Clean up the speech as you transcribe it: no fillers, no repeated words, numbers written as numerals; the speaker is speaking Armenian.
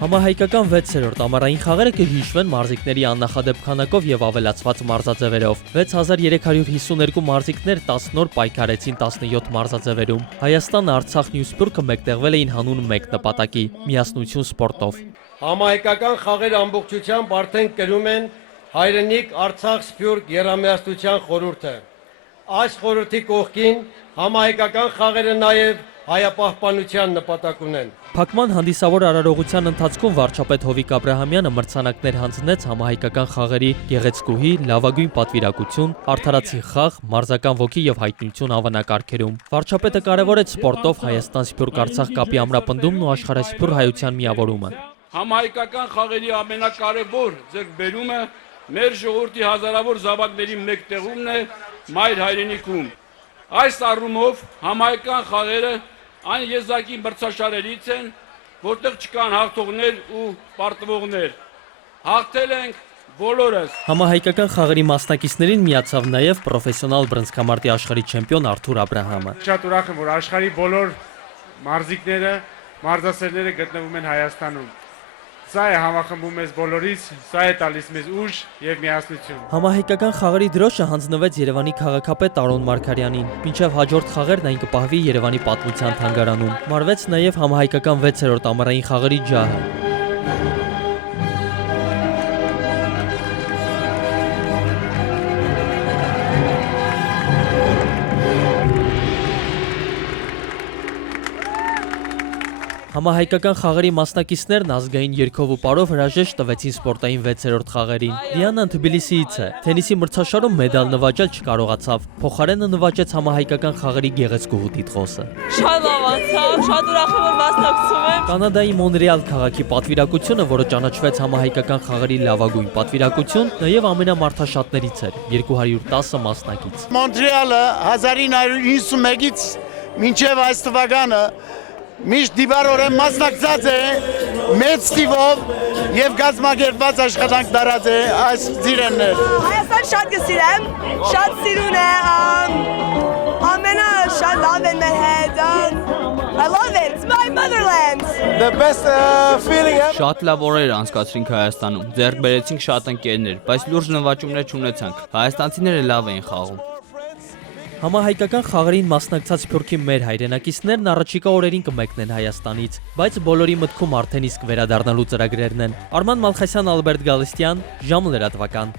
Համահայկական 6-րդ ամառային խաղերը կհիշվեն մարզիկների աննախադեպ քանակով եւ ավելացված մարզաձևերով։ 6352 մարզիկներ 10 նոր պայքարեցին 17 մարզաձևերում։ Հայաստանը, Արցախն ու Սփյուռքը մեկտեղվել էին հանուն մեկ նպատակի՝ միասնություն սպորտով։ Համահայկական խաղերը ամբողջությամբ արդեն կրում են հայրենիք Արցախ-Սփյուռք երամիասնության խորհուրդը։ Այս խորհրդի կողքին համահայկական խաղերը նաեւ հայապահպանության նպատակ ունեն։ Փակման հանդիսավոր արարողության ընթացքում վարչապետ Հովիկ Աբրահամյանը մրցանակներ հանձնեց համահայկական խաղերի գեղեցկուհի, լավագույն պատվիրակություն, արդարացի խաղ, մարզական ոգի եւ հայտնություն անվանակարգերում։ Վարչապետը կարևորեց սպորտով Հայաստան-Սփյուռք-Արցախ կապի ամրապնդումն ու աշխարհասփյուռ հայության միավորումը։ Համահայկական խաղերի ամենակարևոր ձեռքբերումը մեր ժողովրդի հազարավոր զավակների մեկտեղումն է մայր հայրենիքում։ Այս առումով համահայկական խաղերը այն եզակի մրցաշարերից են, որտեղ չկան հաղթողներ ու պարտվողներ։ Հաղթել ենք բոլորս։ Համահայկական խաղերի մասնակիցներին միացավ նաև պրոֆեսիոնալ բռնցքամարտի աշխարհի չեմպիոն Արթուր Աբրահամը։ Շատ ուրախ եմ, որ աշխարհի բոլոր մարզիկները, մարզասերները գտնվում են Հայաստանում։ Սա է համախմբում մեզ բոլորից, սա է տալիս մեզ ուժ եւ միասնություն։ Համահայկական խաղերի դրոշը հանձնվեց Երևանի քաղաքապետ Արոն Մարգարյանին։ Մինչև հաջորդ խաղերն այն կպահվի Երևանի պատմության թանգարանում։ Մարվեց նաև համահայկական 6-րդ ամառային խաղերի ջահը։ Համահայկական խաղերի մասնակիցներն ազգային երգով ու պարով հրաժեշտ տվեցին սպորտային 6-րդ խաղերին։ Դիանան Թբիլիսիից է։ Թենիսի մրցաշարում մեդալ նվաճել չկարողացավ։ Փոխարենը նվաճեց համահայկական խաղերի գեղեցկուհու տիտղոսը։ Շատ լավ անցավ, շատ ուրախ եմ, որ մասնակցում եմ։ Կանադայի Մոնրեալ քաղաքի պատվիրակությունը, որը ճանաչվեց համահայկական խաղերի լավագույն պատվիրակություն, նաև ամենամարդաշատներից էր՝ 210 մասնակից։ Մոնտրեալը 1991-ից մինչև այս թվականը միշտ դիվարորեն մասնակցած է մեծ թիվով եւ գազམ་ակերպված աշխատանք տարած է այս ծիրեններ։ Հայաստան շատ կսիրեմ, շատ սիրուն է, ամենը շատ լավ են մեր հետ, I love it, it's my motherland. The best feeling ever. Շատ լավ օրեր անցկացրինք Հայաստանում, ձեռք բերեցինք շատ ընկերներ, բայց լուրջ նվաճումներ չունեցանք, հայաստանցիները լավ էին խաղում։ Համահայկական խաղերին մասնակցած Սփյուռքի մեր հայրենակիցներն առաջիկա օրերին կմեկնեն Հայաստանից, բայց բոլորի մտքում արդեն իսկ վերադառնալու ծրագրերն են։ Արման Մալխասյան, Ալբերտ Գալստյան, Ժամ լրատվական։